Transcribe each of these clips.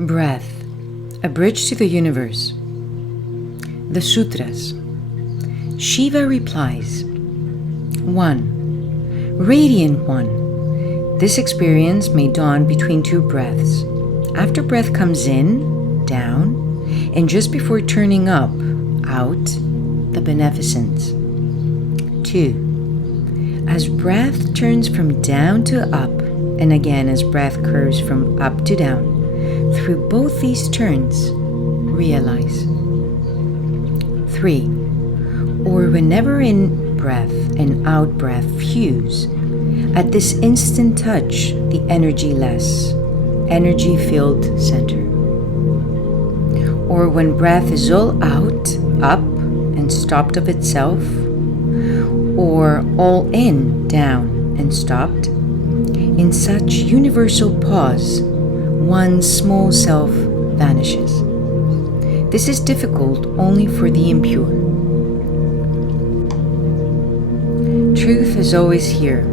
Breath, a bridge to the universe. The Sutras. Shiva replies, 1. Radiant One. This experience may dawn between two breaths. After breath comes in, down, and just before turning up, out, the beneficence. 2. As breath turns from down to up, and again as breath curves from up to down, through both these turns, realize. 3. Or whenever in breath and out breath fuse, at this instant touch the energy-less, energy-filled center. Or when breath is all out, up, and stopped of itself, or all in, down, and stopped, in such universal pause, one's small self vanishes. This is difficult only for the impure. Truth is always here.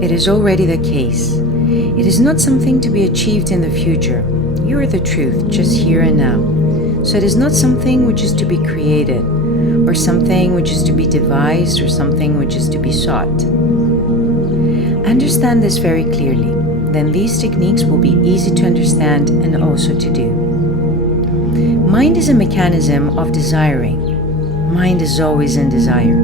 It is already the case. It is not something to be achieved in the future. You are the truth just here and now. So it is not something which is to be created, or something which is to be devised, or something which is to be sought. Understand this very clearly. Then these techniques will be easy to understand and also to do. Mind is a mechanism of desiring. Mind is always in desire,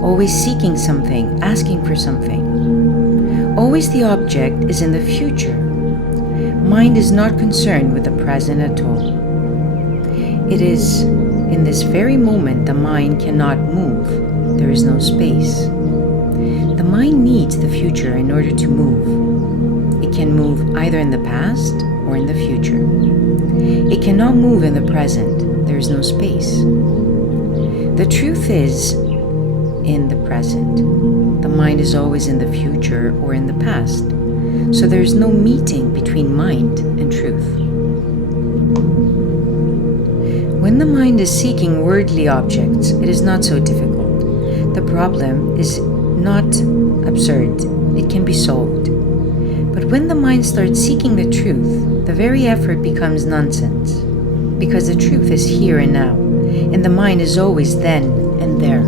always seeking something, asking for something. Always the object is in the future. Mind is not concerned with the present at all. It is in this very moment the mind cannot move. There is no space. The mind needs the future in order to move. It can move either in the past or in the future. It cannot move in the present. There is no space. The truth is in the present. The mind is always in the future or in the past. So there is no meeting between mind and truth. When the mind is seeking worldly objects, it is not so difficult. The problem is not absurd. It can be solved. But when the mind starts seeking the truth, the very effort becomes nonsense, because the truth is here and now, and the mind is always then and there.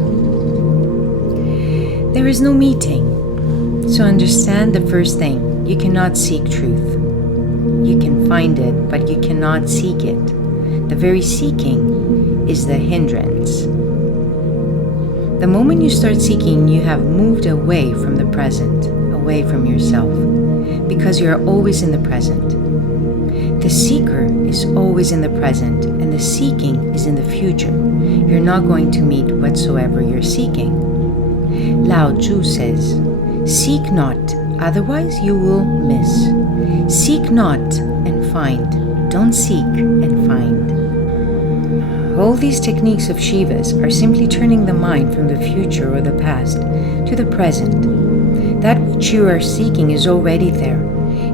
There is no meeting. So understand the first thing: you cannot seek truth. You can find it, but you cannot seek it. The very seeking is the hindrance. The moment you start seeking, you have moved away from the present, away from yourself, because you are always in the present. The seeker is always in the present, and the seeking is in the future. You're not going to meet whatsoever you're seeking. Lao Tzu says, "Seek not, otherwise you will miss. Seek not and find. Don't seek and find." All these techniques of Shiva's are simply turning the mind from the future or the past to the present. That which you are seeking is already there.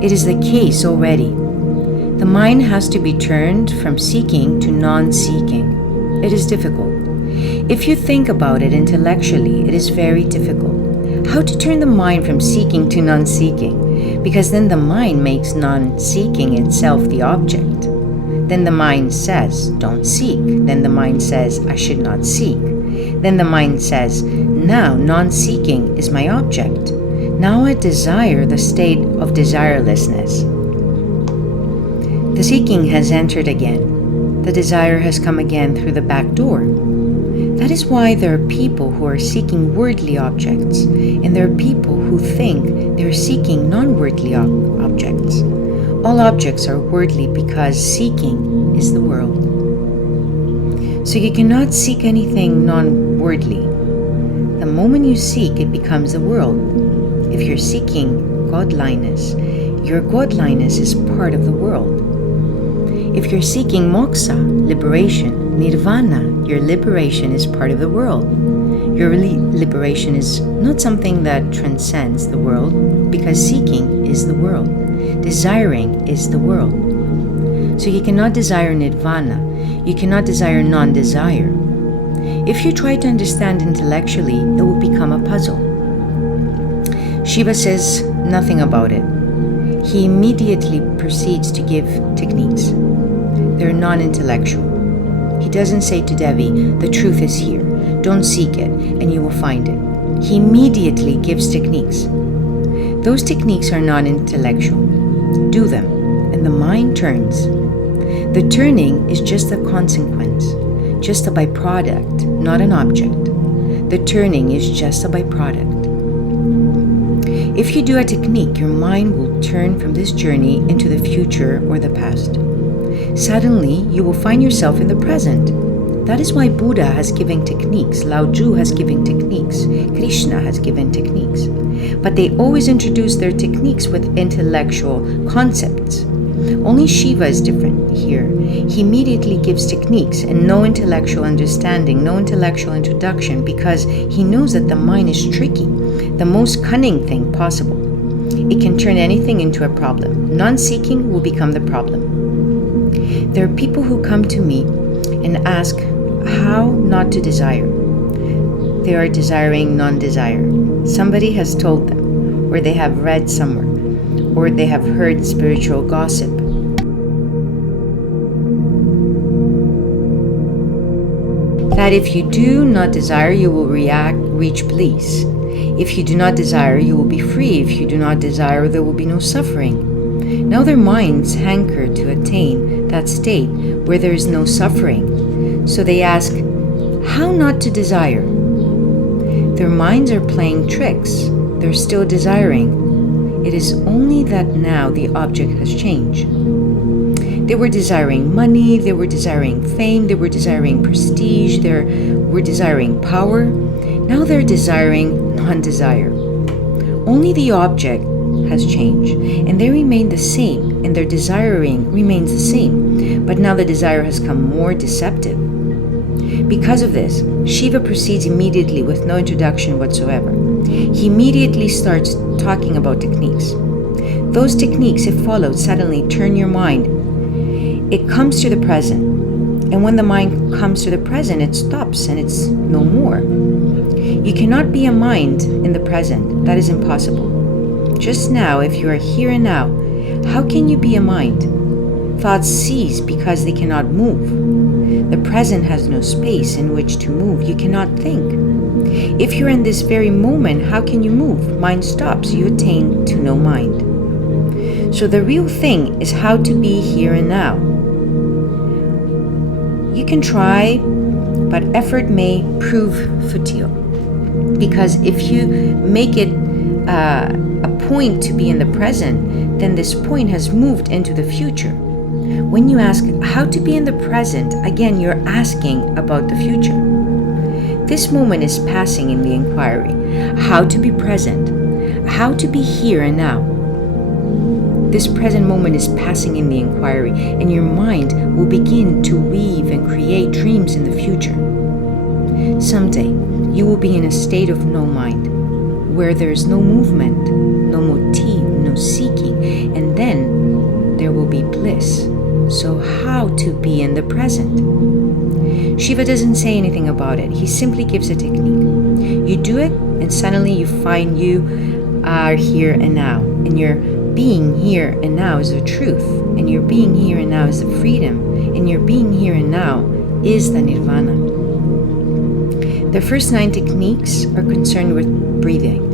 It is the case already. The mind has to be turned from seeking to non-seeking. It is difficult. If you think about it intellectually, it is very difficult. How to turn the mind from seeking to non-seeking? Because then the mind makes non-seeking itself the object. Then the mind says, "Don't seek." Then the mind says, "I should not seek." Then the mind says, "Now non-seeking is my object. Now I desire the state of desirelessness." The seeking has entered again. The desire has come again through the back door. That is why there are people who are seeking worldly objects, and there are people who think they are seeking non-worldly objects. All objects are worldly because seeking is the world. So you cannot seek anything non-worldly. The moment you seek, it becomes the world. If you're seeking godliness, your godliness is part of the world. If you're seeking moksha, liberation, nirvana, your liberation is part of the world. Your liberation is not something that transcends the world, because seeking is the world. Desiring is the world. So you cannot desire nirvana. You cannot desire non-desire. If you try to understand intellectually, it will become a puzzle. Shiva says nothing about it. he immediately proceeds to give techniques. They're non-intellectual. He doesn't say to Devi, the truth is here, don't seek it, and you will find it. He immediately gives techniques. Those techniques are non-intellectual. Do them, and the mind turns. The turning is just a consequence, just a byproduct, not an object. The turning is just a byproduct. If you do a technique, your mind will turn from this journey into the future or the past. Suddenly, you will find yourself in the present. That is why Buddha has given techniques, Lao Tzu has given techniques, Krishna has given techniques. But they always introduce their techniques with intellectual concepts. Only Shiva is different here. He immediately gives techniques and no intellectual understanding, no intellectual introduction, because he knows that the mind is tricky, the most cunning thing possible. It can turn anything into a problem. Non-seeking will become the problem. There are people who come to me and ask how not to desire. They are desiring non-desire. Somebody has told them, or they have read somewhere, or they have heard spiritual gossip. That if you do not desire, you will reach bliss. If you do not desire, you will be free. If you do not desire, there will be no suffering. Now their minds hanker to attain that state where there is no suffering. So they ask, how not to desire? Their minds are playing tricks. They're still desiring. It is only that now the object has changed. They were desiring money, they were desiring fame, they were desiring prestige, they were desiring power. Now they're desiring non-desire. Only the object has changed, and they remain the same, and their desiring remains the same. But now the desire has come more deceptive. Because of this, Shiva proceeds immediately with no introduction whatsoever. He immediately starts talking about techniques. Those techniques, if followed, suddenly turn your mind. It comes to the present. And when the mind comes to the present, it stops and it's no more. You cannot be a mind in the present. That is impossible. Just now, if you are here and now, how can you be a mind? Thoughts cease because they cannot move. The present has no space in which to move. You cannot think. If you're in this very moment, how can you move? Mind stops. You attain to no mind. So the real thing is how to be here and now. You can try, but effort may prove futile. Because if you make it a point to be in the present, then this point has moved into the future. When you ask how to be in the present, again, you're asking about the future. This moment is passing in the inquiry. How to be present, how to be here and now. This present moment is passing in the inquiry, and your mind will begin to weave and create dreams in the future. Someday, you will be in a state of no mind, where there is no movement, no motive, no seeking, and then there will be bliss. So how to be in the present? Shiva doesn't say anything about it. He simply gives a technique. You do it, and suddenly you find you are here and now, and your being here and now is the truth, and your being here and now is the freedom, and your being here and now is the nirvana. The first 9 techniques are concerned with breathing.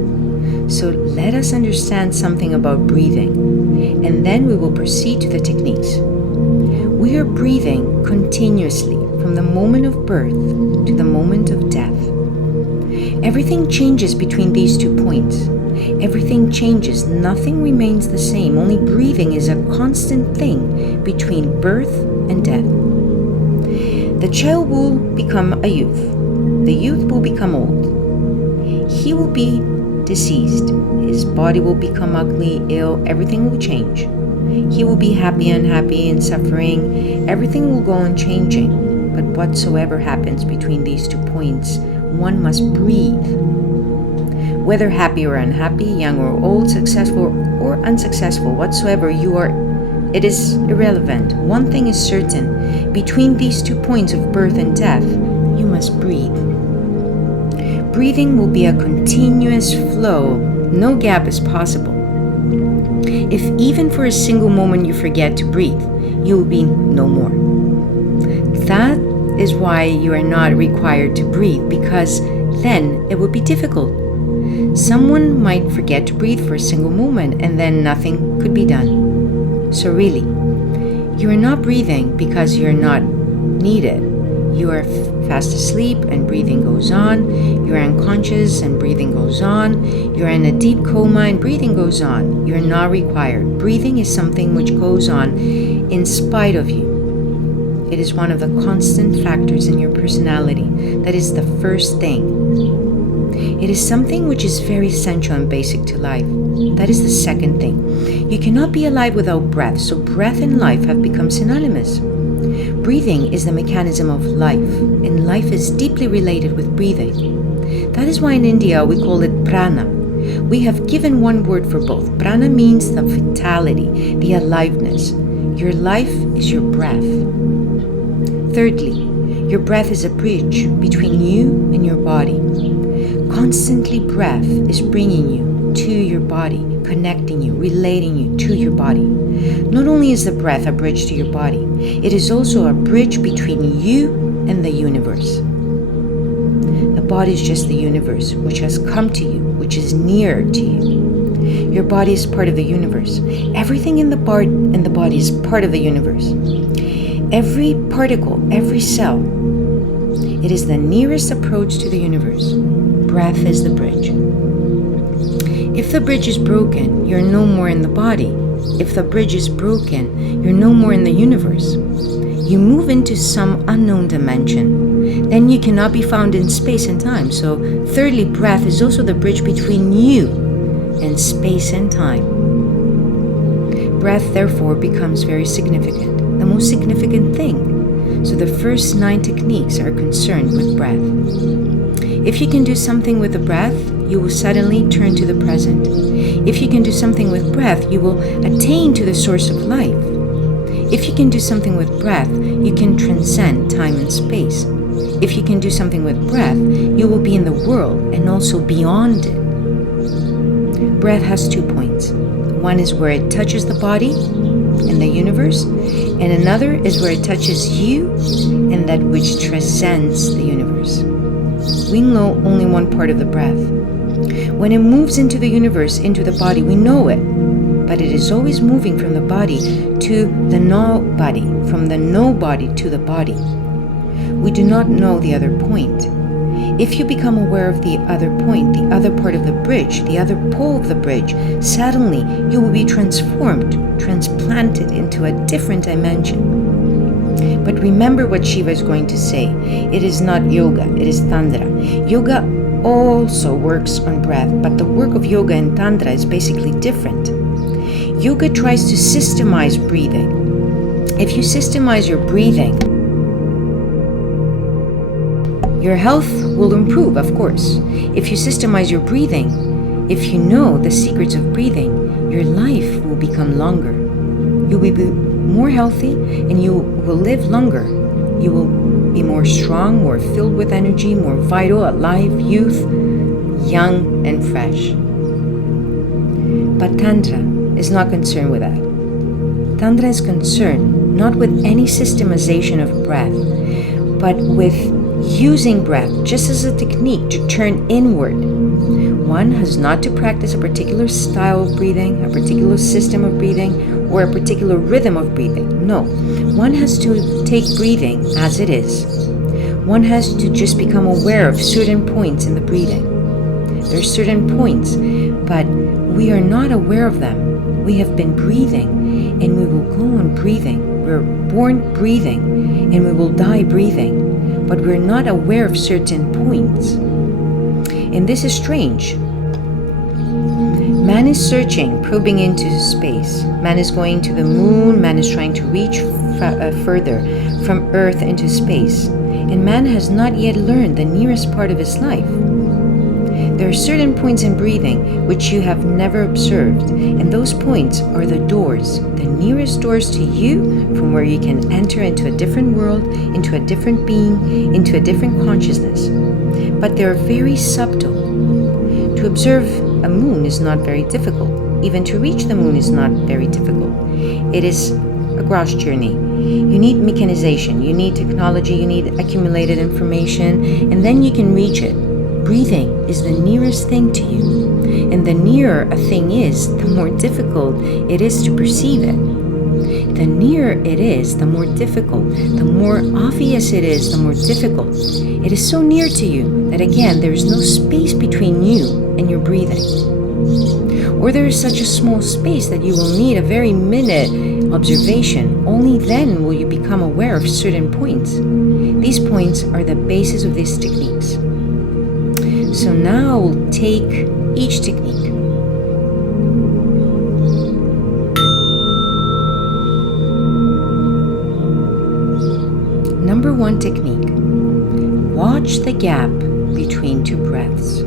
So let us understand something about breathing, and then we will proceed to the techniques. We are breathing continuously from the moment of birth to the moment of death. Everything changes between these 2 points. Everything changes, nothing remains the same. Only breathing is a constant thing between birth and death. The child will become a youth. The youth will become old. He will be deceased. His body will become ugly, ill, everything will change. He will be happy, unhappy, and suffering. Everything will go on changing. But whatsoever happens between these 2 points, one must breathe. Whether happy or unhappy, young or old, successful or unsuccessful, whatsoever you are, it is irrelevant. One thing is certain. Between these 2 points of birth and death, you must breathe. Breathing will be a continuous flow. No gap is possible. If even for a single moment you forget to breathe, you will be no more. That is why you are not required to breathe, because then it would be difficult. Someone might forget to breathe for a single moment and then nothing could be done. So really, you are not breathing because you are not needed. You are fast asleep and breathing goes on. You are unconscious and breathing goes on. You are in a deep coma and breathing goes on. You are not required. Breathing is something which goes on in spite of you. It is one of the constant factors in your personality. That is the first thing. It is something which is very essential and basic to life. That is the second thing. You cannot be alive without breath, so breath and life have become synonymous. Breathing is the mechanism of life, and life is deeply related with breathing. That is why in India we call it prana. We have given one word for both. Prana means the vitality, the aliveness. Your life is your breath. Thirdly, your breath is a bridge between you and your body. Constantly, breath is bringing you to your body, connecting you, relating you to your body. Not only is the breath a bridge to your body, it is also a bridge between you and the universe. The body is just the universe, which has come to you, which is near to you. Your body is part of the universe. Everything in the body is part of the universe. Every particle, every cell, it is the nearest approach to the universe. Breath is the bridge. If the bridge is broken, you're no more in the body. If the bridge is broken, you're no more in the universe. You move into some unknown dimension. Then you cannot be found in space and time. So, thirdly, breath is also the bridge between you and space and time. Breath, therefore, becomes very significant. The most significant thing. So the first 9 techniques are concerned with breath. If you can do something with the breath, you will suddenly turn to the present. If you can do something with breath, you will attain to the source of life. If you can do something with breath, you can transcend time and space. If you can do something with breath, you will be in the world and also beyond it. Breath has 2 points. One is where it touches the body and the universe, and another is where it touches you and that which transcends the universe. We know only one part of the breath. When it moves into the universe, into the body, we know it, but it is always moving from the body to the nobody, from the nobody to the body. We do not know the other point. If you become aware of the other point, the other part of the bridge, the other pole of the bridge, suddenly you will be transformed, transplanted into a different dimension. But remember what Shiva is going to say. It is not yoga, it is tantra. Yoga also works on breath, but the work of yoga and tantra is basically different. Yoga tries to systemize breathing. If you systemize your breathing, your health will improve, of course. If you systemize your breathing, if you know the secrets of breathing, your life will become longer. You will be more healthy and you will live longer. You will be more strong, more filled with energy, more vital, alive, youth, young and fresh. But Tantra is not concerned with that. Tantra is concerned not with any systemization of breath, but with using breath just as a technique to turn inward. One has not to practice a particular style of breathing, a particular system of breathing, or a particular rhythm of breathing. No, one has to take breathing as it is. One has to just become aware of certain points in the breathing. There are certain points, but we are not aware of them. We have been breathing, and we will go on breathing. We're born breathing, and we will die breathing. But we're not aware of certain points. And this is strange. Man is searching, probing into space. Man is going to the moon. Man is trying to reach further from Earth into space. And man has not yet learned the nearest part of his life. There are certain points in breathing which you have never observed, and those points are the doors, the nearest doors to you from where you can enter into a different world, into a different being, into a different consciousness. But they're very subtle. To observe a moon is not very difficult. Even to reach the moon is not very difficult. It is a gross journey. You need mechanization, you need technology, you need accumulated information, and then you can reach it. Breathing is the nearest thing to you. And the nearer a thing is, the more difficult it is to perceive it. The nearer it is, the more difficult. The more obvious it is, the more difficult. It is so near to you that again, there is no space between you and your breathing. Or there is such a small space that you will need a very minute observation. Only then will you become aware of certain points. These points are the basis of these techniques. So now we'll take each technique. Number 1 technique. Watch the gap between 2 breaths.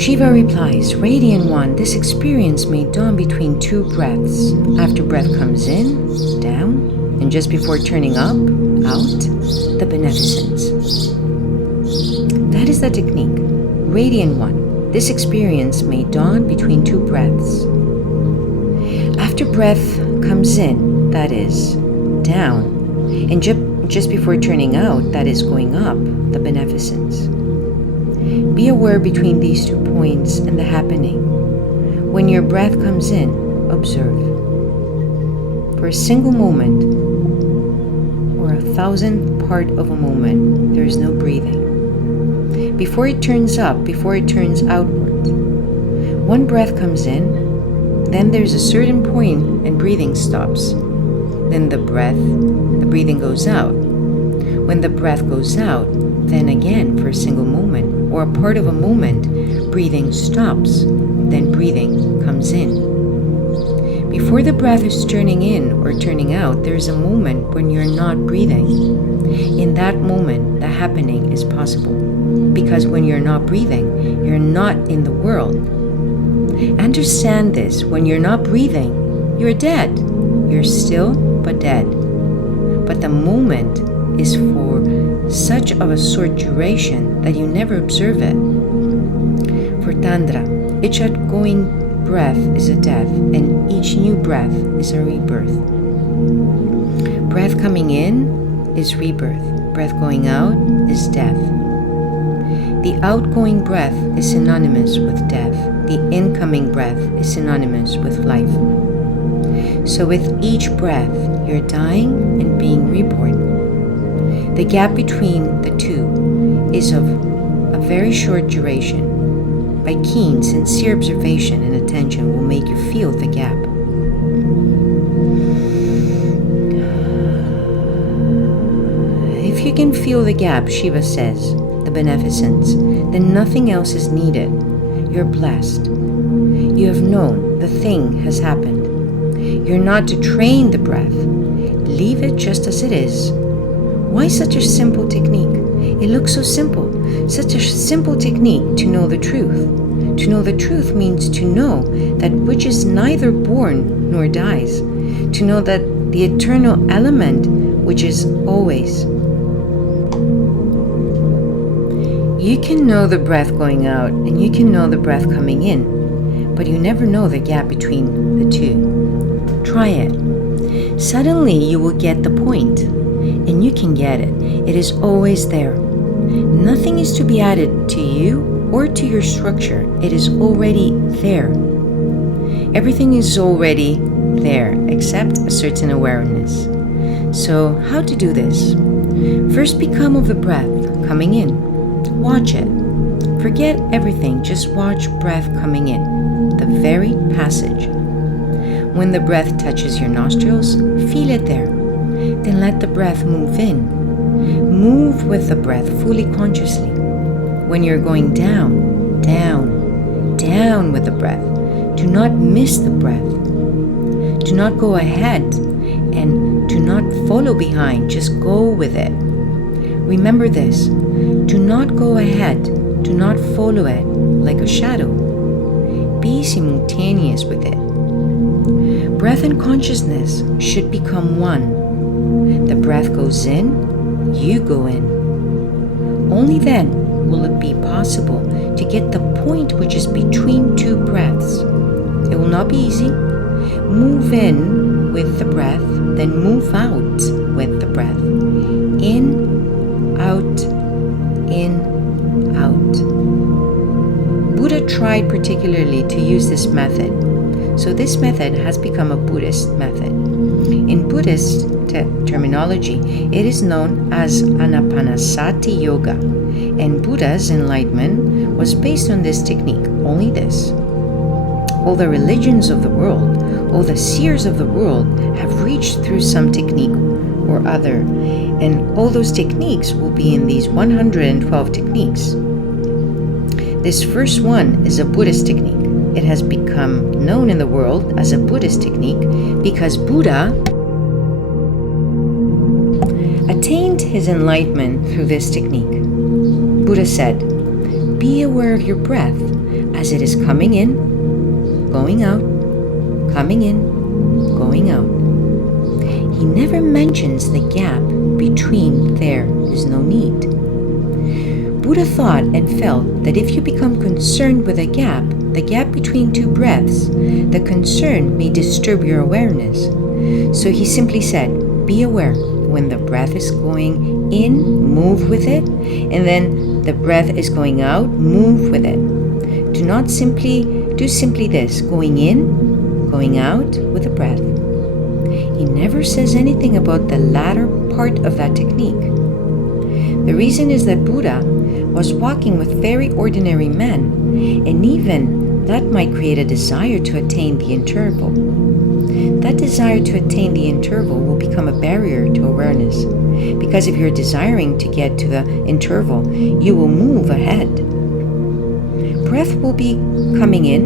Shiva replies, Radiant One, this experience may dawn between 2 breaths. After breath comes in, down, and just before turning up, out, the beneficence. That is the technique. Radiant One, this experience may dawn between 2 breaths. After breath comes in, that is, down, and just before turning out, that is, going up, the beneficence. Be aware between these 2 points and the happening. When your breath comes in, observe. For a single moment, or 1,000th part of a moment, there is no breathing. Before it turns up, before it turns outward, one breath comes in, then there's a certain point and breathing stops. Then the breathing goes out. When the breath goes out, then again for a single moment or a part of a moment, breathing stops, then breathing comes in. Before the breath is turning in or turning out, there is a moment when you're not breathing. In that moment, the happening is possible, because when you're not breathing, you're not in the world. Understand this, when you're not breathing, you're dead. You're still but dead. But the moment is for such of a short duration that you never observe it. For Tantra, each outgoing breath is a death, and each new breath is a rebirth. Breath coming in is rebirth. Breath going out is death. The outgoing breath is synonymous with death. The incoming breath is synonymous with life. So with each breath, you're dying and being reborn. The gap between the 2 is of a very short duration. By keen, sincere observation and attention will make you feel the gap. If you can feel the gap, Shiva says, the beneficence, then nothing else is needed. You're blessed. You have known the thing has happened. You're not to train the breath. Leave it just as it is. Why such a simple technique? It looks so simple. Such a simple technique to know the truth. To know the truth means to know that which is neither born nor dies. To know that the eternal element which is always. You can know the breath going out and you can know the breath coming in, but you never know the gap between the 2. Try it. Suddenly you will get the point, and you can get it. It is always there. Nothing is to be added to you or to your structure. It is already there. Everything is already there except a certain awareness. So how to do this? First, become of the breath coming in. Watch it. Forget everything, just watch breath coming in, the very passage. When the breath touches your nostrils, feel it there. Then let the breath move in. Move with the breath fully consciously. When you're going down, down, down with the breath, do not miss the breath. Do not go ahead and do not follow behind, just go with it. Remember this, do not go ahead, do not follow it like a shadow. Be simultaneous with it. Breath and consciousness should become one. The breath goes in, you go in. Only then will it be possible to get the point which is between two breaths. It will not be easy. Move in with the breath, then move out with the breath. In, out, in, out. Buddha tried particularly to use this method. So this method has become a Buddhist method. In Buddhist terminology, it is known as anapanasati yoga, and Buddha's enlightenment was based on this technique, only this. All the religions of the world, all the seers of the world have reached through some technique or other, and all those techniques will be in these 112 techniques. This first one is a Buddhist technique. It has become known in the world as a Buddhist technique because Buddha attained his enlightenment through this technique. Buddha said, "Be aware of your breath as it is coming in, going out, coming in, going out." He never mentions the gap between. There is no need. Buddha thought and felt that if you become concerned with the gap between two breaths, the concern may disturb your awareness. So he simply said, be aware. When the breath is going in, move with it, and then the breath is going out, move with it. Do simply this, going in, going out with the breath. He never says anything about the latter part of that technique. The reason is that Buddha was walking with very ordinary men, and even that might create a desire to attain the interval. That desire to attain the interval will become a barrier to awareness, because if you're desiring to get to the interval, you will move ahead. Breath will be coming in,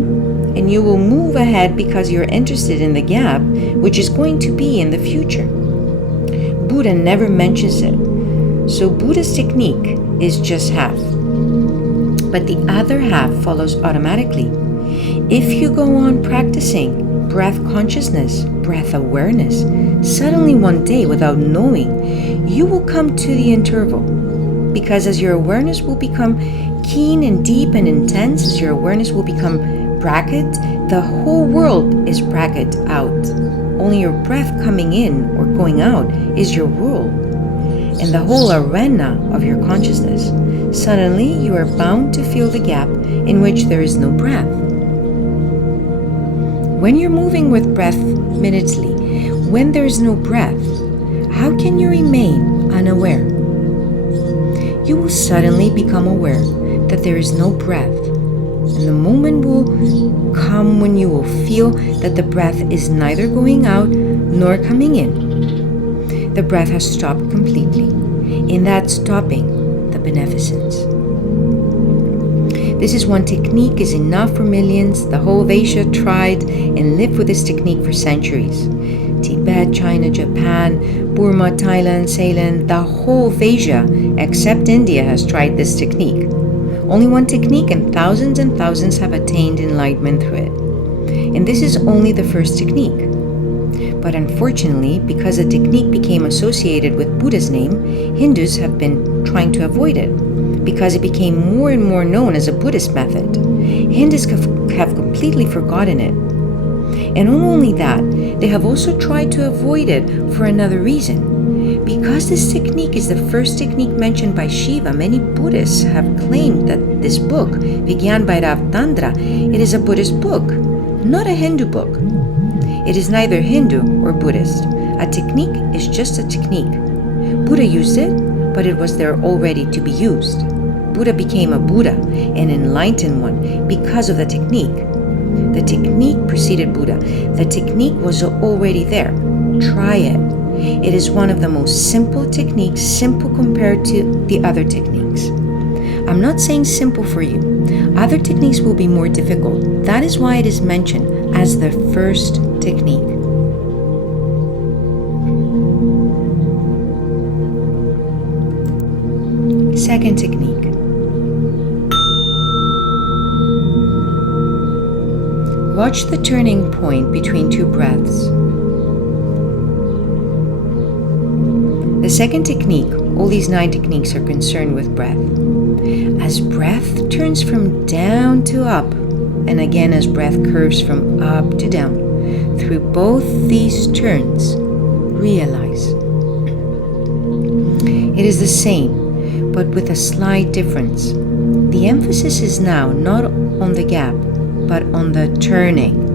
and you will move ahead because you're interested in the gap, which is going to be in the future. Buddha never mentions it, so Buddha's technique is just half, but the other half follows automatically. If you go on practicing breath consciousness, breath awareness, suddenly one day without knowing, you will come to the interval, because as your awareness will become keen and deep and intense, as your awareness will become bracket, the whole world is bracket out. Only your breath coming in or going out is your world, and the whole arena of your consciousness. Suddenly you are bound to feel the gap in which there is no breath. When you're moving with breath minutely, when there is no breath, how can you remain unaware? You will suddenly become aware that there is no breath, and the moment will come when you will feel that the breath is neither going out nor coming in. The breath has stopped completely. In that stopping, the beneficence. This is one technique is enough for millions. The whole Asia tried and lived with this technique for centuries. Tibet, China, Japan, Burma, Thailand, Ceylon, the whole Asia, except India, has tried this technique. Only one technique, and thousands have attained enlightenment through it. And this is only the first technique. But unfortunately, because the technique became associated with Buddha's name, Hindus have been trying to avoid it, because it became more and more known as a Buddhist method. Hindus have completely forgotten it. And not only that, they have also tried to avoid it for another reason. Because this technique is the first technique mentioned by Shiva, many Buddhists have claimed that this book, Vigyan Bhairav Tantra, it is a Buddhist book, not a Hindu book. It is neither Hindu or Buddhist. A technique is just a technique. Buddha used it, but it was there already to be used. Buddha became a Buddha, an enlightened one, because of the technique. The technique preceded Buddha. The technique was already there. Try it. It is one of the most simple techniques, simple compared to the other techniques. I'm not saying simple for you. Other techniques will be more difficult. That is why it is mentioned as the first technique. Second technique. Watch the turning point between two breaths. The second technique, all these 9 techniques are concerned with breath. As breath turns from down to up, and again as breath curves from up to down, through both these turns, realize. It is the same, but with a slight difference. The emphasis is now not on the gap, but on the turning.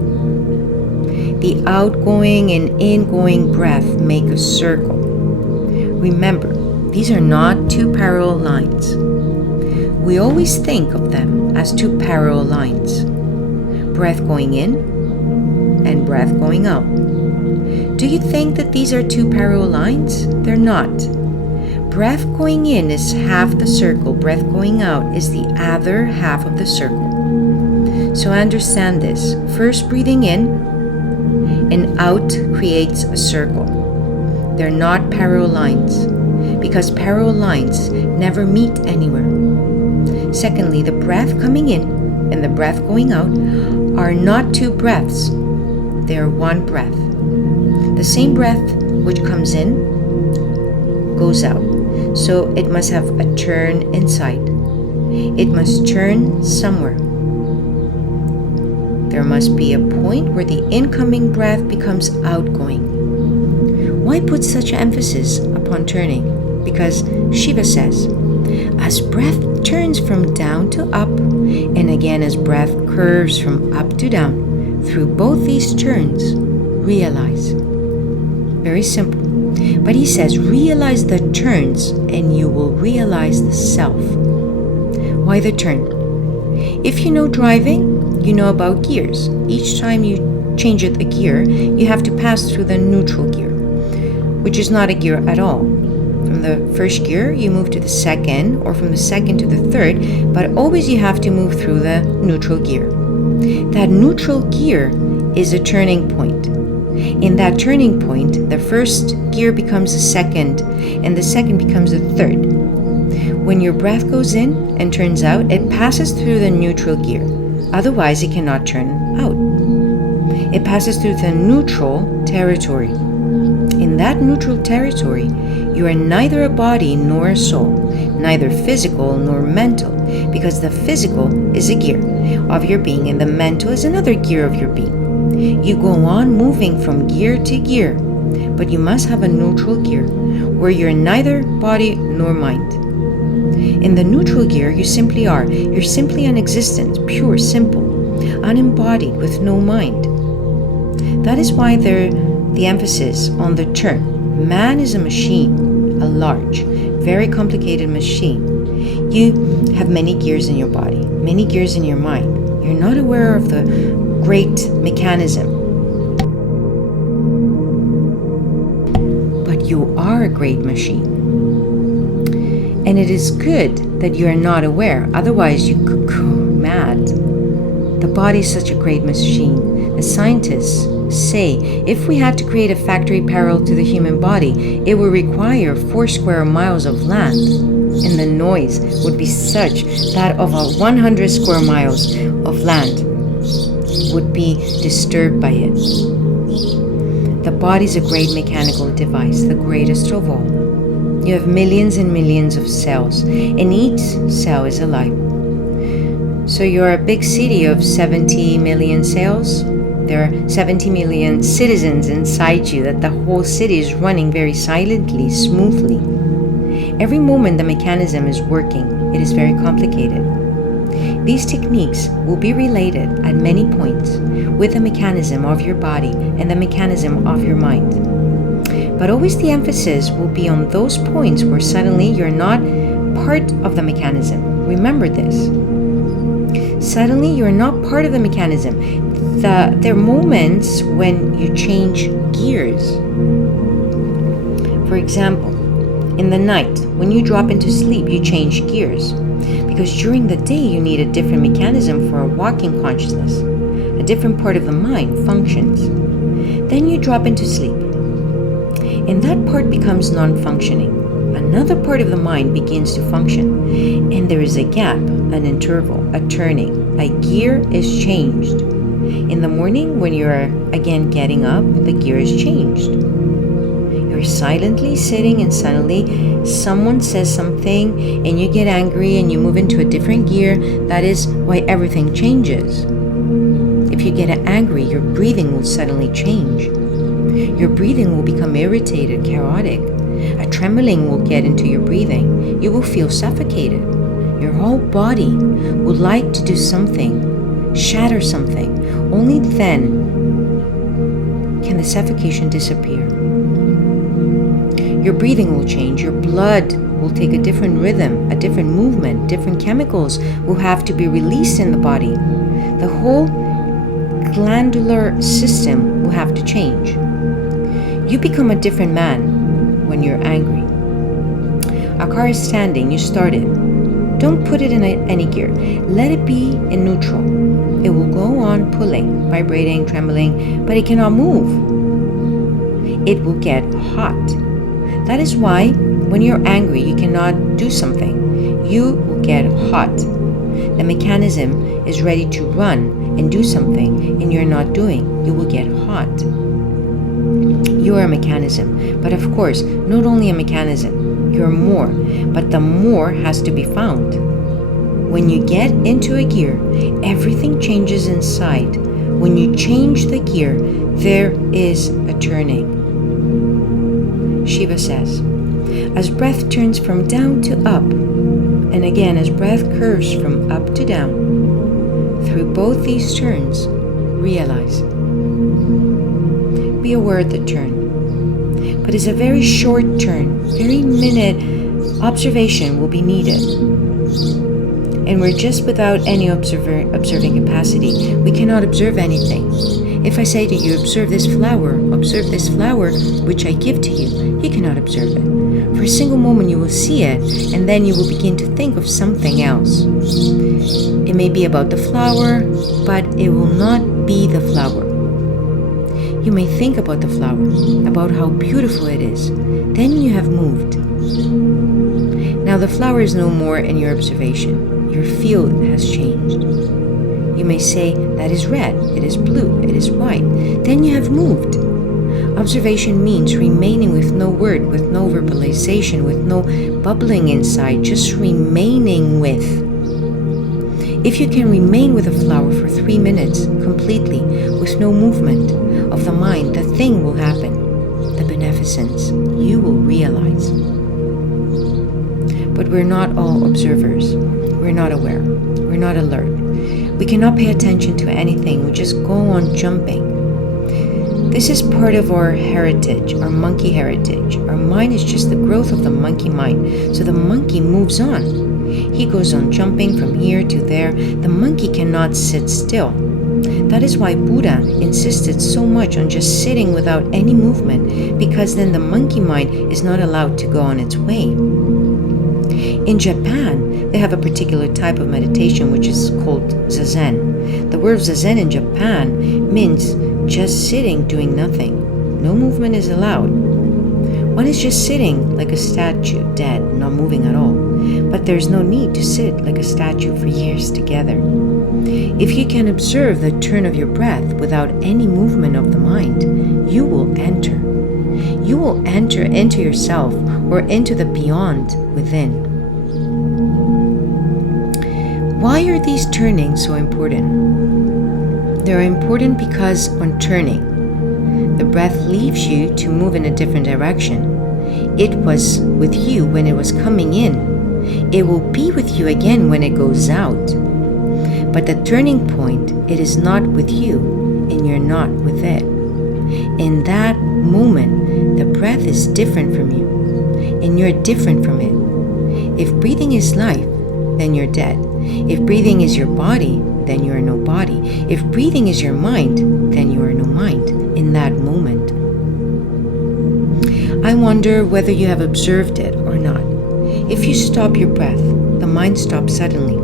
The outgoing and ingoing breath make a circle. Remember, these are not two parallel lines. We always think of them as two parallel lines. Breath going in and breath going out. Do you think that these are two parallel lines? They're not. Breath going in is half the circle. Breath going out is the other half of the circle. So understand this. First, breathing in and out creates a circle. They're not parallel lines because parallel lines never meet anywhere. Secondly, the breath coming in and the breath going out are not two breaths. They are one breath. The same breath which comes in goes out. So it must have a turn inside. It must turn somewhere. There must be a point where the incoming breath becomes outgoing. Why put such emphasis upon turning? Because Shiva says, as breath turns from down to up, and again as breath curves from up to down, through both these turns, realize. Very simple. But he says, realize the turns and you will realize the self. Why the turn? If you know driving, you know about gears. Each time you change a gear, you have to pass through the neutral gear, which is not a gear at all. From the first gear, you move to the second, or from the second to the third, but always you have to move through the neutral gear. That neutral gear is a turning point. In that turning point, the first gear becomes the second, and the second becomes the third. When your breath goes in and turns out, it passes through the neutral gear. Otherwise, it cannot turn out. It passes through the neutral territory. In that neutral territory, you are neither a body nor a soul, neither physical nor mental, because the physical is a gear of your being and the mental is another gear of your being. You go on moving from gear to gear, but you must have a neutral gear where you're neither body nor mind. In the neutral gear, you simply are. You're simply an existence, pure, simple, unembodied, with no mind. That is why the emphasis on the turn. Man is a machine, a large, very complicated machine. You have many gears in your body, many gears in your mind. You're not aware of the great mechanism. But you are a great machine. And it is good that you are not aware, otherwise you could go mad. The body is such a great machine. The scientists say if we had to create a factory parallel to the human body, it would require 4 square miles of land, and the noise would be such that of 100 square miles of land would be disturbed by it. The body is a great mechanical device, the greatest of all. You have millions and millions of cells, and each cell is alive. So you're a big city of 70 million cells. There are 70 million citizens inside you, that the whole city is running very silently, smoothly. Every moment the mechanism is working, it is very complicated. These techniques will be related at many points with the mechanism of your body and the mechanism of your mind. But always the emphasis will be on those points where suddenly you're not part of the mechanism. Remember this. Suddenly you're not part of the mechanism. There are moments when you change gears. For example, in the night, when you drop into sleep, you change gears. Because during the day, you need a different mechanism for a walking consciousness. A different part of the mind functions. Then you drop into sleep. And that part becomes non-functioning. Another part of the mind begins to function. And there is a gap, an interval, a turning. A gear is changed. In the morning, when you're again getting up, the gear is changed. You're silently sitting and suddenly someone says something and you get angry and you move into a different gear, that is why everything changes. If you get angry, your breathing will suddenly change. Your breathing will become irritated, chaotic. A trembling will get into your breathing. You will feel suffocated. Your whole body would like to do something, shatter something. Only then can the suffocation disappear. Your breathing will change. Your blood will take a different rhythm, a different movement. Different chemicals will have to be released in the body. The whole glandular system will have to change. You become a different man when you're angry. A car is standing, you start it. Don't put it in any gear. Let it be in neutral. It will go on pulling, vibrating, trembling, but it cannot move. It will get hot. That is why when you're angry, you cannot do something. You will get hot. The mechanism is ready to run and do something, and you're not doing. You will get hot. You are a mechanism, but of course, not only a mechanism, you're more, but the more has to be found. When you get into a gear, everything changes inside. When you change the gear, there is a turning. Shiva says, as breath turns from down to up, and again as breath curves from up to down, through both these turns, realize. Be aware of the turn. But it's a very short turn, very minute observation will be needed. And we're just without any observing capacity. We cannot observe anything. If I say to you, observe this flower, which I give to you, you cannot observe it. For a single moment you will see it, and then you will begin to think of something else. It may be about the flower, but it will not be the flower. You may think about the flower, about how beautiful it is. Then you have moved. Now the flower is no more in your observation. Your field has changed. You may say, that is red, it is blue, it is white. Then you have moved. Observation means remaining with no word, with no verbalization, with no bubbling inside, just remaining with. If you can remain with a flower for 3 minutes completely, with no movement of the mind, the thing will happen. The beneficence, you will realize. But we're not all observers. We're not aware. We're not alert. We cannot pay attention to anything. We just go on jumping. This is part of our heritage, our monkey heritage. Our mind is just the growth of the monkey mind. So the monkey moves on. He goes on jumping from here to there. The monkey cannot sit still. That is why Buddha insisted so much on just sitting without any movement, because then the monkey mind is not allowed to go on its way. In Japan, they have a particular type of meditation which is called Zazen. The word Zazen in Japan means just sitting, doing nothing. No movement is allowed. One is just sitting like a statue, dead, not moving at all. But there's no need to sit like a statue for years together. If you can observe the turn of your breath without any movement of the mind, you will enter. You will enter into yourself or into the beyond within. Why are these turnings so important? They're important because on turning, the breath leaves you to move in a different direction. It was with you when it was coming in. It will be with you again when it goes out. But the turning point, it is not with you, and you're not with it. In that moment, the breath is different from you, and you're different from it. If breathing is life, then you're dead. If breathing is your body, then you are no body. If breathing is your mind, then you are no mind in that moment. I wonder whether you have observed it or not. If you stop your breath, the mind stops suddenly.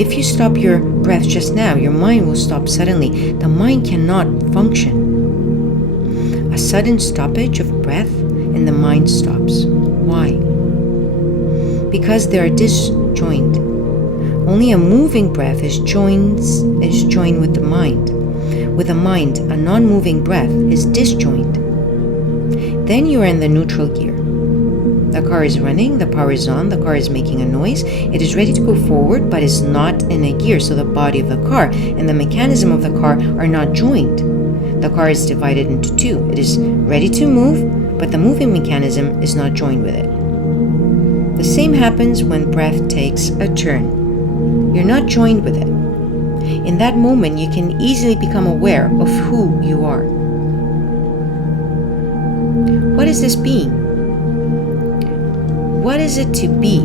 If you stop your breath just now, your mind will stop suddenly. The mind cannot function. A sudden stoppage of breath and the mind stops. Why? Because they are disjoined. Only a moving breath is joined with the mind. With a mind, a non-moving breath is disjoined. Then you are in the neutral gear. The car is running, the power is on, the car is making a noise, it is ready to go forward but is not in a gear, so the body of the car and the mechanism of the car are not joined. The car is divided into two. It is ready to move, but the moving mechanism is not joined with it. The same happens when breath takes a turn. You're not joined with it. In that moment, you can easily become aware of who you are. What is this being? What is it to be?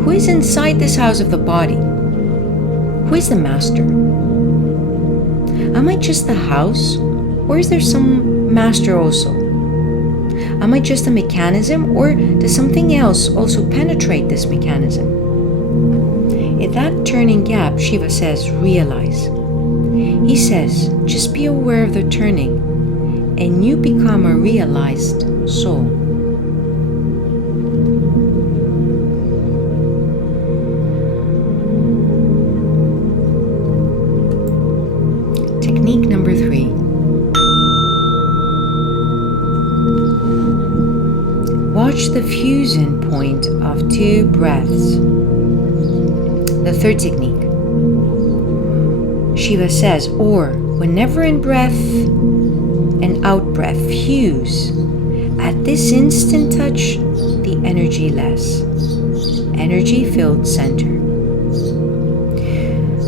Who is inside this house of the body? Who is the master? Am I just the house, or is there some master also? Am I just a mechanism, or does something else also penetrate this mechanism? In that turning gap, Shiva says, realize. He says, just be aware of the turning, and you become a realized soul. Technique number 3. Watch the fusion point of 2 breaths. The third technique. Shiva says, or whenever in breath and out breath fuse, at this instant touch the energy less, energy filled center.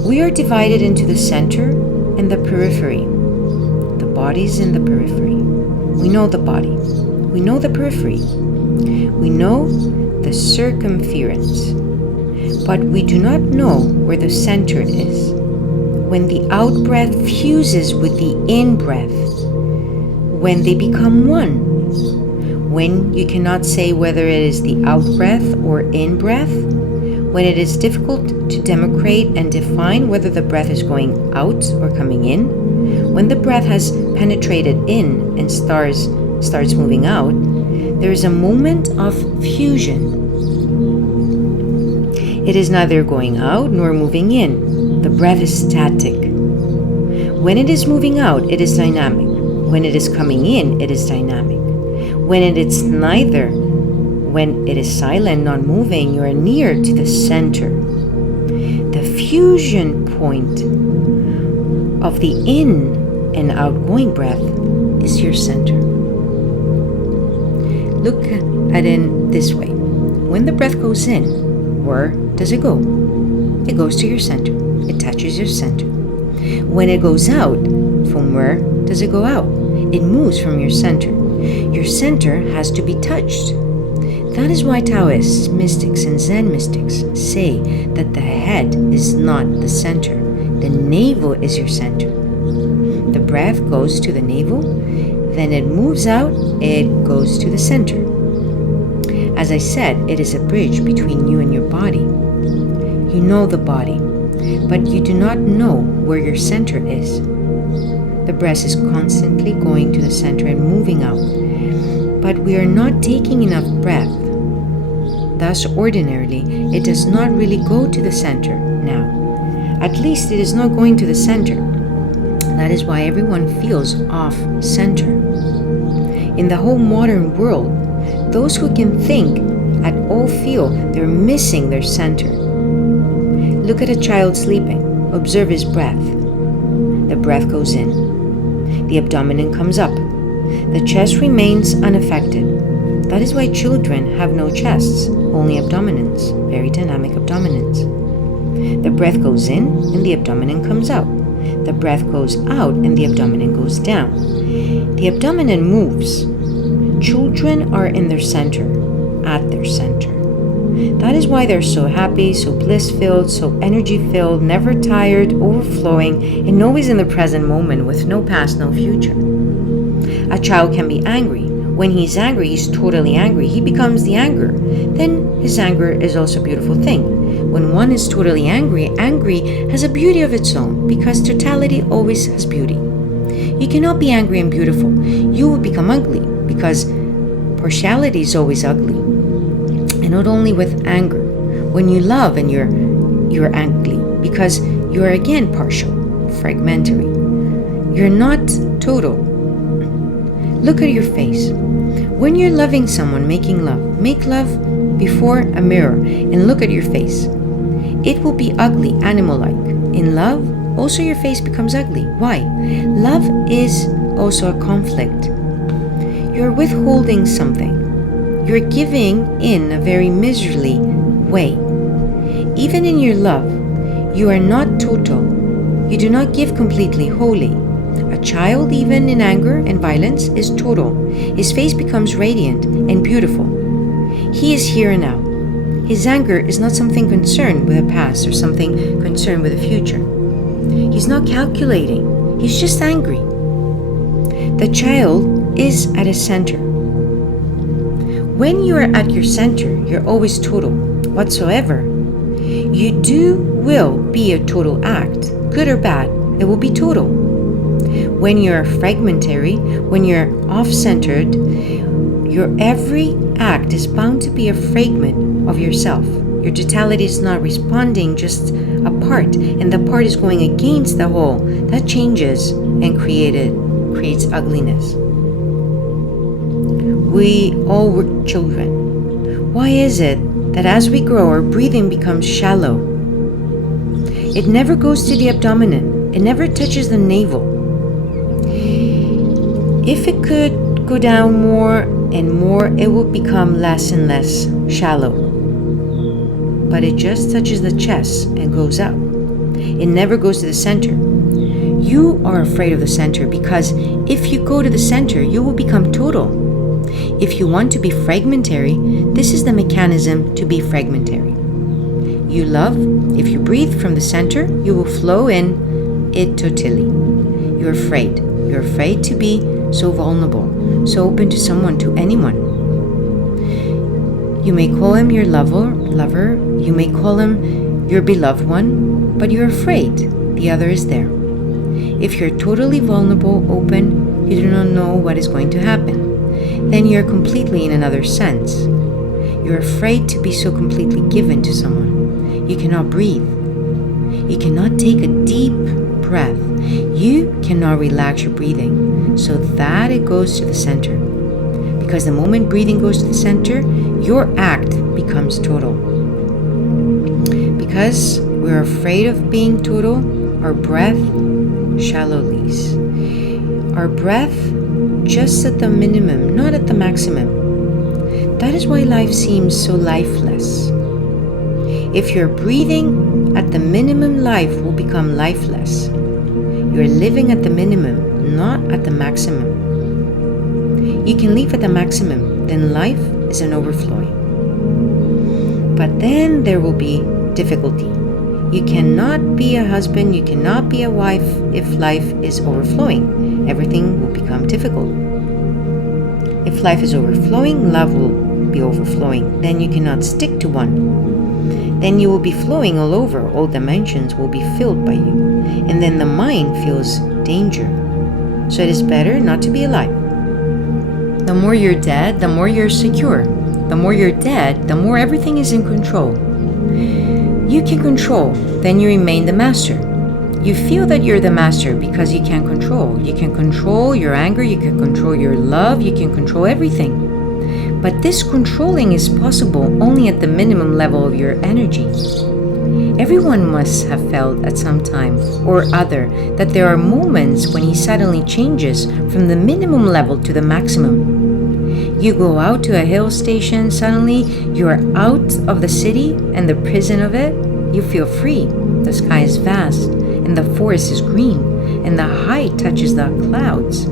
We are divided into the center and the periphery. The body is in the periphery. We know the body. We know the periphery. We know the circumference. But we do not know where the center is. When the out breath fuses with the in breath, when they become one, when you cannot say whether it is the out breath or in breath, when it is difficult to demarcate and define whether the breath is going out or coming in, when the breath has penetrated in and starts moving out, there is a moment of fusion. It is neither going out nor moving in. The breath is static. When it is moving out, it is dynamic. When it is coming in, it is dynamic. When it is neither, when it is silent, non-moving, you are near to the center. The fusion point of the in and outgoing breath is your center. Look at it this way. When the breath goes in, where does it go? It goes to your center. It touches your center. When it goes out, from where does it go out? It moves from your center. Your center has to be touched. That is why Taoists, mystics, and Zen mystics say that the head is not the center. The navel is your center. The breath goes to the navel, then it moves out, it goes to the center. As I said, it is a bridge between you and your body. You know the body, but you do not know where your center is. The breath is constantly going to the center and moving out, but we are not taking enough breath. Thus, ordinarily, it does not really go to the center now. At least it is not going to the center. That is why everyone feels off center. In the whole modern world, those who can think at all feel they're missing their center. Look at a child sleeping. Observe his breath. The breath goes in. The abdomen comes up. The chest remains unaffected. That is why children have no chests, only abdominals, very dynamic abdominals. The breath goes in and the abdomen comes out. The breath goes out and the abdomen goes down. The abdomen moves. Children are in their center, at their center. That is why they're so happy, so bliss-filled, so energy-filled, never tired, overflowing, and always in the present moment with no past, no future. A child can be angry. When he's angry, he's totally angry. He becomes the anger. Then his anger is also a beautiful thing. When one is totally angry, angry has a beauty of its own because totality always has beauty. You cannot be angry and beautiful. You will become ugly because partiality is always ugly. And not only with anger. When you love and you're ugly because you're again partial, fragmentary. You're not total. Look at your face. When you're loving someone, making love, make love before a mirror and look at your face. It will be ugly, animal-like. In love, also your face becomes ugly. Why? Love is also a conflict. You're withholding something. You're giving in a very miserly way. Even in your love, you are not total. You do not give completely, wholly. A child, even in anger and violence, is total. His face becomes radiant and beautiful. He is here and now. His anger is not something concerned with the past or something concerned with the future. He's not calculating. He's just angry. The child is at his center. When you are at your center, you're always total. Whatsoever you will be a total act, good or bad, it will be total. When you're fragmentary, when you're off-centered, your every act is bound to be a fragment of yourself. Your totality is not responding, just a part, and the part is going against the whole. That changes and creates ugliness. We all were children. Why is it that as we grow, our breathing becomes shallow? It never goes to the abdomen. It never touches the navel. If it could go down more and more, it will become less and less shallow. But it just touches the chest and goes up. It never goes to the center. You are afraid of the center because if you go to the center, you will become total. If you want to be fragmentary, this is the mechanism to be fragmentary. You love, if you breathe from the center, you will flow in it totally. You're afraid. You're afraid to be so vulnerable, so open to someone, to anyone. You may call him your lover, you may call him your beloved one, but you're afraid the other is there. If you're totally vulnerable, open, you do not know what is going to happen. Then you're completely in another sense. You're afraid to be so completely given to someone. You cannot breathe. You cannot take a deep breath. You cannot relax your breathing so that it goes to the center. Because the moment breathing goes to the center, your act becomes total. Because we're afraid of being total, our breath shallow leaves. Our breath just at the minimum, not at the maximum. That is why life seems so lifeless. If you're breathing at the minimum, life will become lifeless. You're living at the minimum, not at the maximum. You can live at the maximum, then life is an overflowing. But then there will be difficulty. You cannot be a husband, you cannot be a wife if life is overflowing. Everything will become difficult. If life is overflowing, love will be overflowing. Then you cannot stick to one. Then you will be flowing all over. All dimensions will be filled by you. And then the mind feels danger. So it is better not to be alive. The more you're dead, the more you're secure. The more you're dead, the more everything is in control. You can control, then you remain the master. You feel that you're the master because you can control. You can control your anger, you can control your love, you can control everything. But this controlling is possible only at the minimum level of your energy. Everyone must have felt at some time or other that there are moments when he suddenly changes from the minimum level to the maximum. You go out to a hill station, suddenly you are out of the city and the prison of it. You feel free. The sky is vast and the forest is green and the height touches the clouds.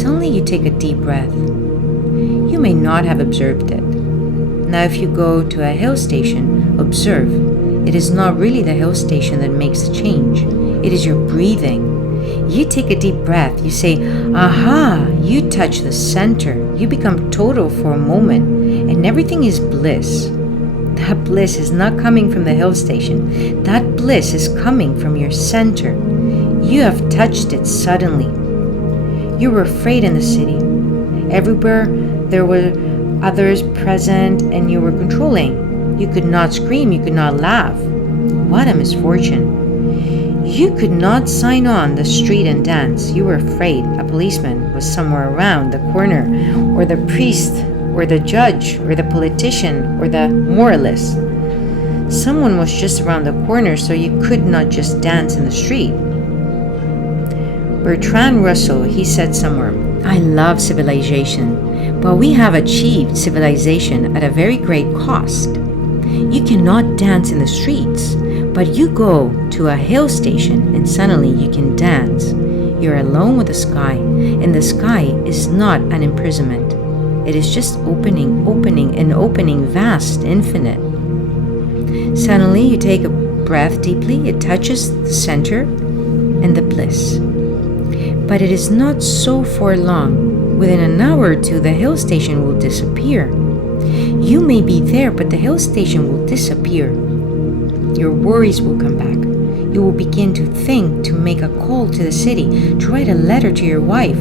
Suddenly you take a deep breath. You may not have observed it. Now if you go to a hill station, observe. It is not really the hill station that makes the change. It is your breathing. You take a deep breath. You say, aha, you touch the center. You become total for a moment and everything is bliss. That bliss is not coming from the hill station. That bliss is coming from your center. You have touched it suddenly. You were afraid in the city. Everywhere there were others present and you were controlling. You could not scream, you could not laugh. What a misfortune. You could not sign on the street and dance. You were afraid a policeman was somewhere around the corner, or the priest, or the judge, or the politician, or the moralist. Someone was just around the corner, so you could not just dance in the street. Bertrand Russell, he said somewhere, "I love civilization, but we have achieved civilization at a very great cost. You cannot dance in the streets, but you go to a hill station and suddenly you can dance. You're alone with the sky, and the sky is not an imprisonment. It is just opening, vast, infinite. Suddenly you take a breath deeply, it touches the center and the bliss. But it is not so for long. Within an hour or two, the hill station will disappear. You may be there, but the hill station will disappear. Your worries will come back. You will begin to think to make a call to the city, to write a letter to your wife,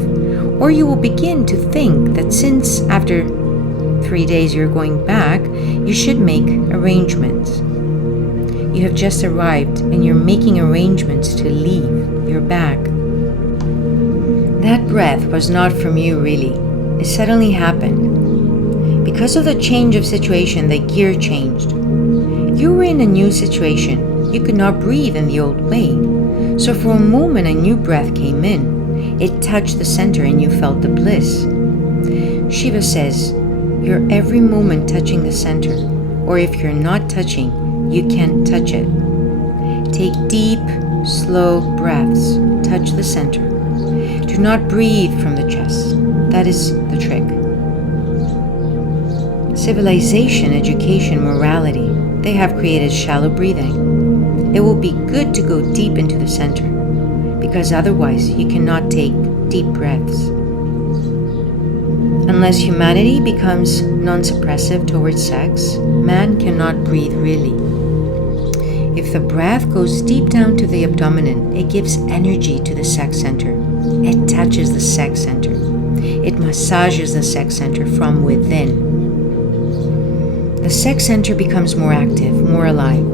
or you will begin to think that since after 3 days you're going back, you should make arrangements. You have just arrived and you're making arrangements to leave. You're back. That breath was not from you really. It suddenly happened. Because of the change of situation, the gear changed. You were in a new situation. You could not breathe in the old way. So for a moment, a new breath came in. It touched the center and you felt the bliss. Shiva says, you're every moment touching the center. Or if you're not touching, you can't touch it. Take deep, slow breaths. Touch the center. Do not breathe from the chest. That is the trick. Civilization, education, morality, they have created shallow breathing. It will be good to go deep into the center, because otherwise you cannot take deep breaths. Unless humanity becomes non-suppressive towards sex, man cannot breathe really. If the breath goes deep down to the abdomen, it gives energy to the sex center. It touches the sex center. It massages the sex center from within. The sex center becomes more active, more alive.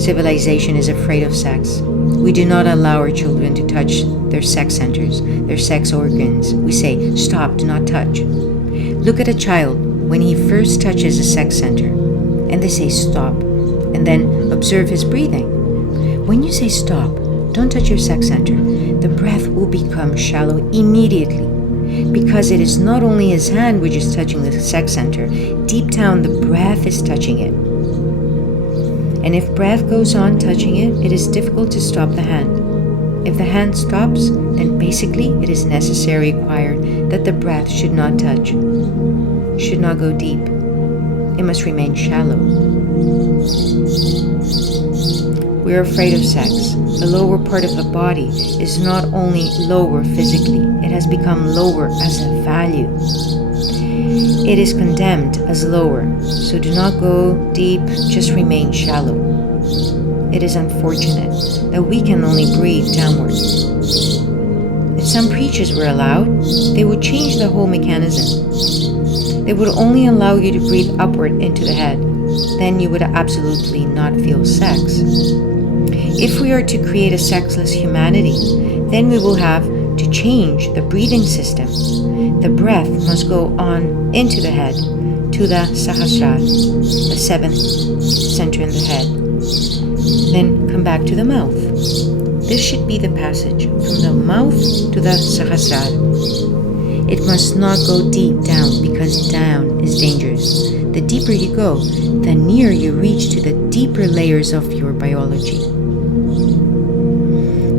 Civilization is afraid of sex. We do not allow our children to touch their sex centers, their sex organs. We say, stop, do not touch. Look at a child when he first touches a sex center, and they say stop, and then observe his breathing. When you say stop, don't touch your sex center, the breath will become shallow immediately. Because it is not only his hand which is touching the sex center, deep down the breath is touching it. And if breath goes on touching it, it is difficult to stop the hand. If the hand stops, then basically it is necessary required that the breath should not touch, should not go deep. It must remain shallow. We are afraid of sex. The lower part of the body is not only lower physically, it has become lower as a value. It is condemned as lower, so do not go deep, just remain shallow. It is unfortunate that we can only breathe downward. If some preachers were allowed, they would change the whole mechanism. They would only allow you to breathe upward into the head. Then you would absolutely not feel sex. If we are to create a sexless humanity, then we will have to change the breathing system. The breath must go on into the head, to the Sahasrara, the seventh center in the head. Then come back to the mouth. This should be the passage from the mouth to the Sahasrara. It must not go deep down, because down is dangerous. The deeper you go, the nearer you reach to the deeper layers of your biology.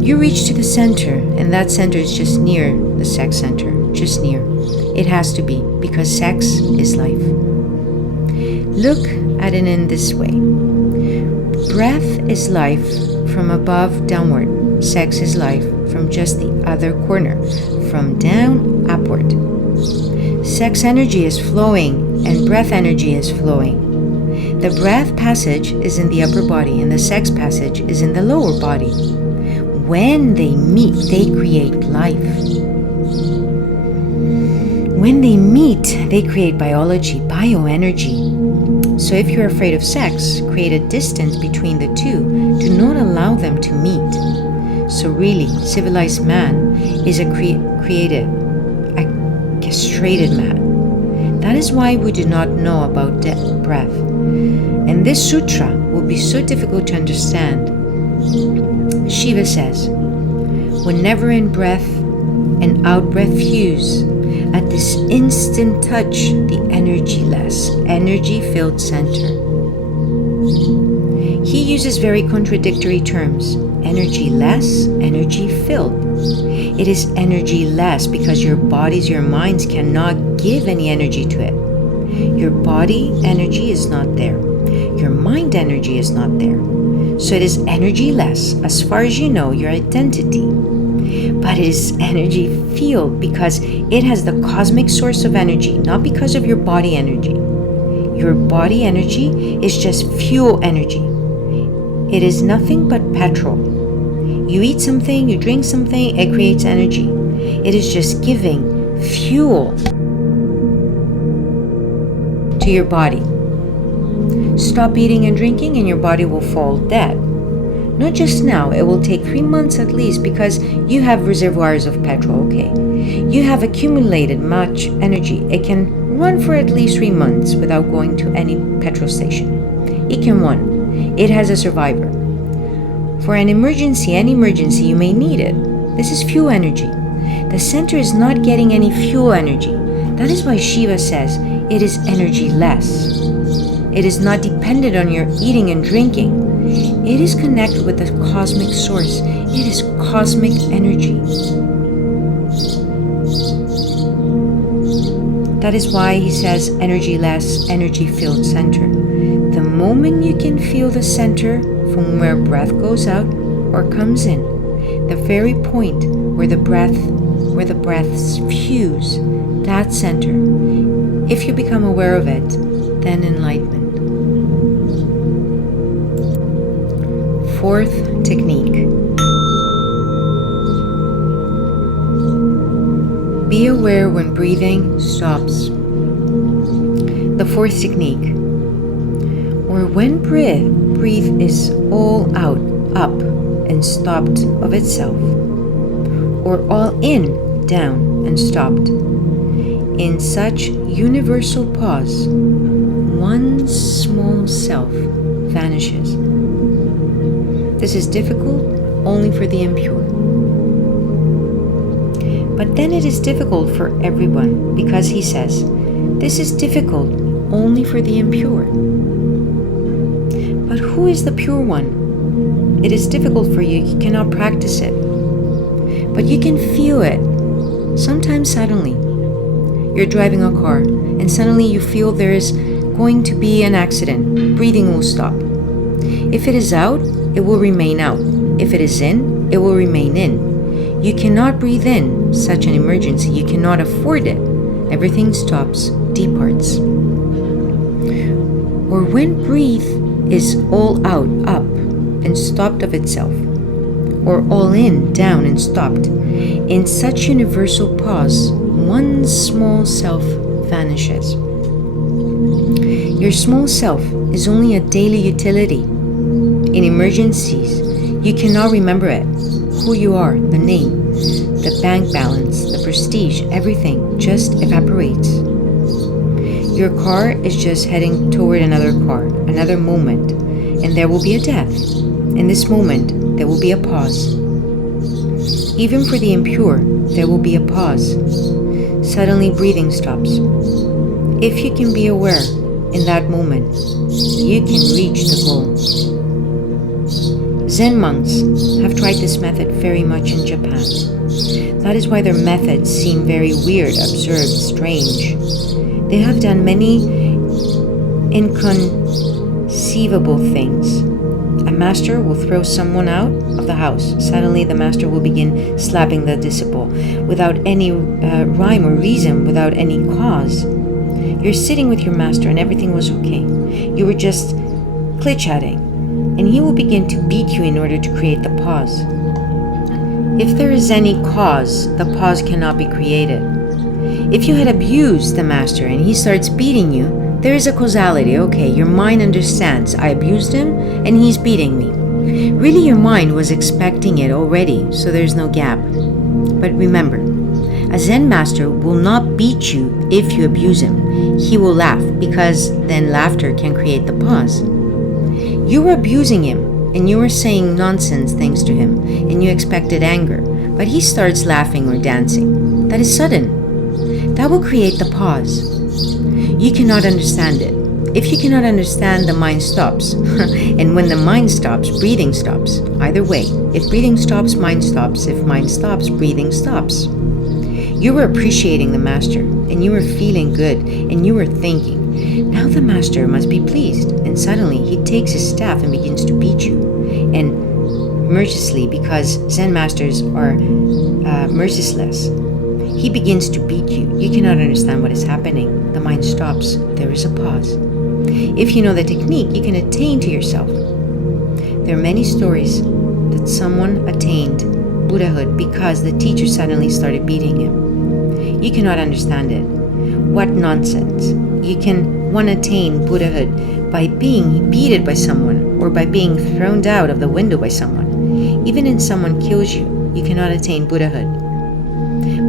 You reach to the center, and that center is just near the sex center, just near. It has to be, because sex is life. Look at it in this way. Breath is life from above downward. Sex is life from just the other corner, from down upward. Sex energy is flowing, and breath energy is flowing. The breath passage is in the upper body, and the sex passage is in the lower body. When they meet, they create life. When they meet, they create biology, bioenergy. So if you're afraid of sex, create a distance between the two. Do not allow them to meet. So really, civilized man is a created, a castrated man. That is why we do not know about breath. And this sutra will be so difficult to understand. Shiva says, whenever in breath and out-breath fuse, at this instant touch the energy-less, energy-filled center. He uses very contradictory terms. Energy-less, energy-filled. It is energy-less because your bodies, your minds cannot give any energy to it. Your body energy is not there. Your mind energy is not there. So it is energy-less as far as you know your identity. But it is energy field because it has the cosmic source of energy, not because of your body energy. Your body energy is just fuel energy. It is nothing but petrol. You eat something, you drink something, it creates energy. It is just giving fuel to your body. Stop eating and drinking and your body will fall dead. Not just now, it will take 3 months at least because you have reservoirs of petrol, okay? You have accumulated much energy. It can run for at least 3 months without going to any petrol station. It can run. It has a survivor. For an emergency, any emergency, you may need it. This is fuel energy. The center is not getting any fuel energy. That is why Shiva says it is energy less. It is not dependent on your eating and drinking. It is connected with the cosmic source. It is cosmic energy. That is why he says energy less, energy filled center. The moment you can feel the center from where breath goes out or comes in, the very point where the breaths fuse, that center, if you become aware of it, then enlightenment. Fourth technique. Be aware when breathing stops. The fourth technique. Or when breathe is all out, up, and stopped of itself. Or all in, down, and stopped. In such universal pause, one small self vanishes. This is difficult only for the impure. But then it is difficult for everyone because he says, this is difficult only for the impure. But who is the pure one? It is difficult for you. You cannot practice it. But you can feel it. Sometimes suddenly. You're driving a car and suddenly you feel there is going to be an accident. Breathing will stop. If it is out, it will remain out. If it is in, it will remain in. You cannot breathe in such an emergency. You cannot afford it. Everything stops, departs. Or when breathe is all out, up, and stopped of itself, or all in, down, and stopped, in such universal pause, one small self vanishes. Your small self is only a daily utility. In emergencies, you cannot remember it. Who you are, the name, the bank balance, the prestige, everything just evaporates. Your car is just heading toward another car, another moment, and there will be a death. In this moment, there will be a pause. Even for the impure, there will be a pause. Suddenly breathing stops. If you can be aware in that moment, you can reach the goal. Zen monks have tried this method very much in Japan. That is why their methods seem very weird, absurd, strange. They have done many inconceivable things. A master will throw someone out of the house. Suddenly the master will begin slapping the disciple without any rhyme or reason, without any cause. You're sitting with your master and everything was okay. You were just chit-chatting, and he will begin to beat you in order to create the pause. If there is any cause, the pause cannot be created. If you had abused the master and he starts beating you, there is a causality. Okay, your mind understands. I abused him and he's beating me. Really, your mind was expecting it already, so there's no gap. But remember, a Zen master will not beat you if you abuse him. He will laugh, because then laughter can create the pause. You were abusing him, and you were saying nonsense things to him, and you expected anger, but he starts laughing or dancing. That is sudden. That will create the pause. You cannot understand it. If you cannot understand, the mind stops. And when the mind stops, breathing stops. Either way, if breathing stops, mind stops. If mind stops, breathing stops. You were appreciating the master, and you were feeling good, and you were thinking, now the master must be pleased. And suddenly he takes his staff and begins to beat you. And mercilessly, because Zen masters are merciless, he begins to beat you. You cannot understand what is happening. The mind stops. There is a pause. If you know the technique, you can attain to yourself. There are many stories that someone attained Buddhahood because the teacher suddenly started beating him. You cannot understand it. What nonsense. You can one attain Buddhahood by being beaten by someone or by being thrown out of the window by someone. Even if someone kills you, you cannot attain Buddhahood.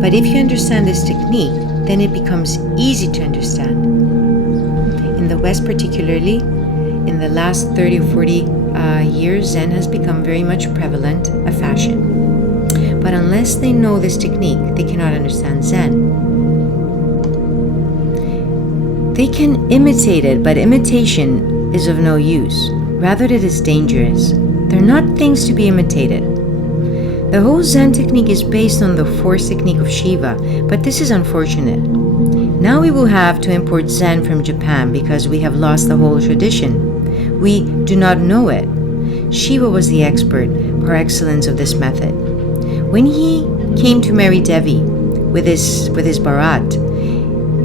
But if you understand this technique, then it becomes easy to understand. In the West particularly, in the last 30 or 40 years, Zen has become very much prevalent, a fashion. But unless they know this technique, they cannot understand Zen. They can imitate it, but imitation is of no use. Rather, it is dangerous. They're not things to be imitated. The whole Zen technique is based on the force technique of Shiva, but this is unfortunate. Now we will have to import Zen from Japan because we have lost the whole tradition. We do not know it. Shiva was the expert par excellence of this method. When he came to marry Devi with his Bharat,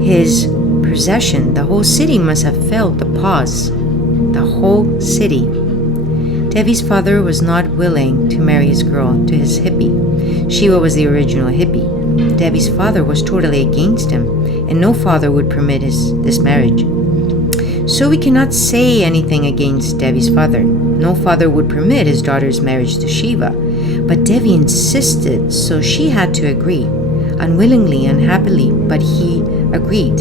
his procession, the whole city must have felt the pause. The whole city. Devi's father was not willing to marry his girl to his hippie. Shiva was the original hippie. Devi's father was totally against him, and no father would permit this marriage. So we cannot say anything against Devi's father. No father would permit his daughter's marriage to Shiva. But Devi insisted, so she had to agree. Unwillingly, unhappily, but he agreed.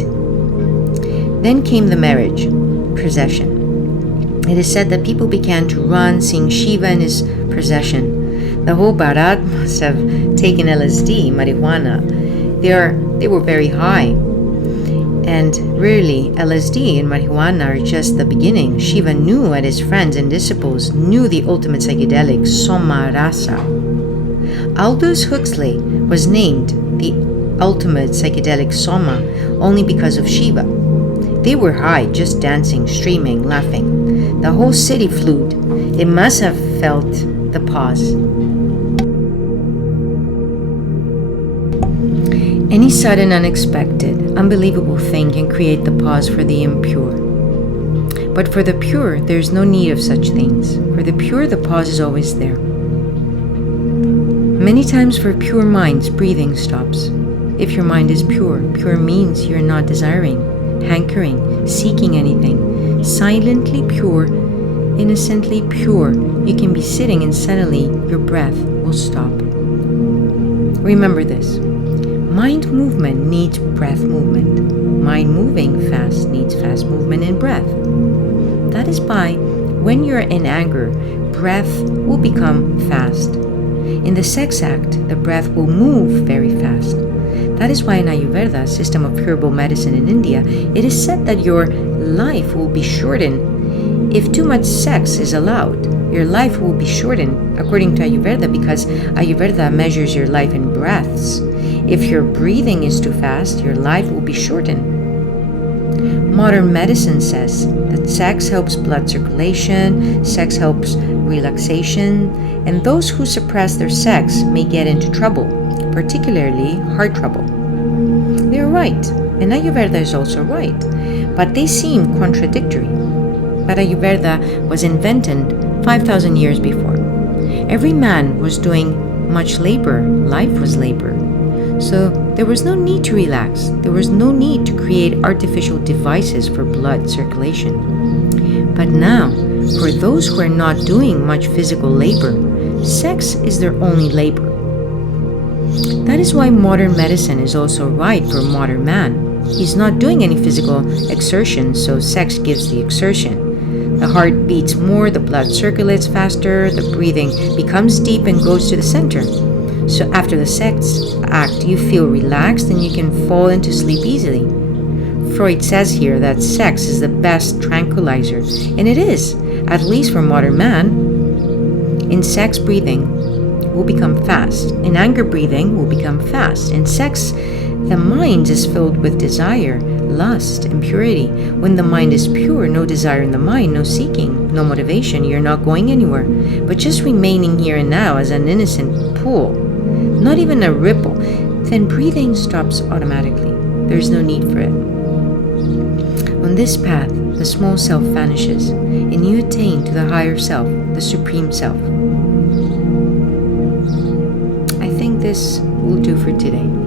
Then came the marriage procession. It is said that people began to run, seeing Shiva in his procession. The whole Bharat must have taken LSD, marijuana. They were very high. And really, LSD and marijuana are just the beginning. Shiva knew at his friends and disciples, knew the ultimate psychedelic, Soma Rasa. Aldous Huxley was named the ultimate psychedelic Soma only because of Shiva. They were high, just dancing, streaming, laughing. The whole city flowed. It must have felt the pause. Any sudden, unexpected, unbelievable thing can create the pause for the impure. But for the pure, there is no need of such things. For the pure, the pause is always there. Many times for pure minds, breathing stops. If your mind is pure, pure means you're not desiring, hankering, seeking anything. Silently pure, innocently pure, you can be sitting and suddenly your breath will stop. Remember this. Mind movement needs breath movement. Mind moving fast needs fast movement and breath. That is why when you're in anger, breath will become fast. In the sex act, the breath will move very fast. That is why in Ayurveda, system of herbal medicine in India, it is said that your life will be shortened if too much sex is allowed. Your life will be shortened according to Ayurveda because Ayurveda measures your life in breaths. If your breathing is too fast, your life will be shortened. Modern medicine says that sex helps blood circulation, sex helps relaxation, and those who suppress their sex may get into trouble, particularly heart trouble. They're right, and Ayurveda is also right, but they seem contradictory. But Ayurveda was invented 5,000 years before. Every man was doing much labor, life was labor. So there was no need to relax. There was no need to create artificial devices for blood circulation. But now, For those who are not doing much physical labor, sex is their only labor. That is why modern medicine is also right for modern man. He's not doing any physical exertion, so sex gives the exertion. The heart beats more, the blood circulates faster, the breathing becomes deep and goes to the center. So after the sex act, you feel relaxed and you can fall into sleep easily. Freud says here that sex is the best tranquilizer, and it is, at least for modern man. In sex, breathing will become fast. In anger, breathing will become fast. In sex, the mind is filled with desire, lust, and purity. When the mind is pure, no desire in the mind, no seeking, no motivation, you're not going anywhere, but just remaining here and now as an innocent pool, not even a ripple, then breathing stops automatically. There's no need for it. On this path, the small self vanishes, and you attain to the higher self, the supreme self. I think this will do for today.